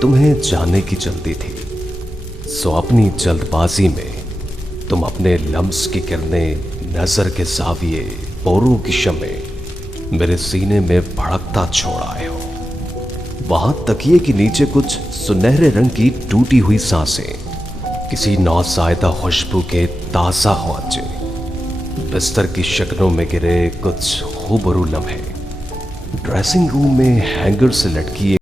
तुम्हें जाने की जल्दी थी, सो अपनी जल्दबाजी में तुम अपने लम्स की किरणें, नजर के जाविये, पोरों की शमें मेरे सीने में भड़कता छोड़ आए हो। वहां तकिए के नीचे कुछ सुनहरे रंग की टूटी हुई सांसें, किसी नौसायदा खुशबू के ताजा ख्वाजे, बिस्तर की शक्लों में गिरे कुछ खूबरू लम्हे, ड्रेसिंग रूम में हैंगर से लटकी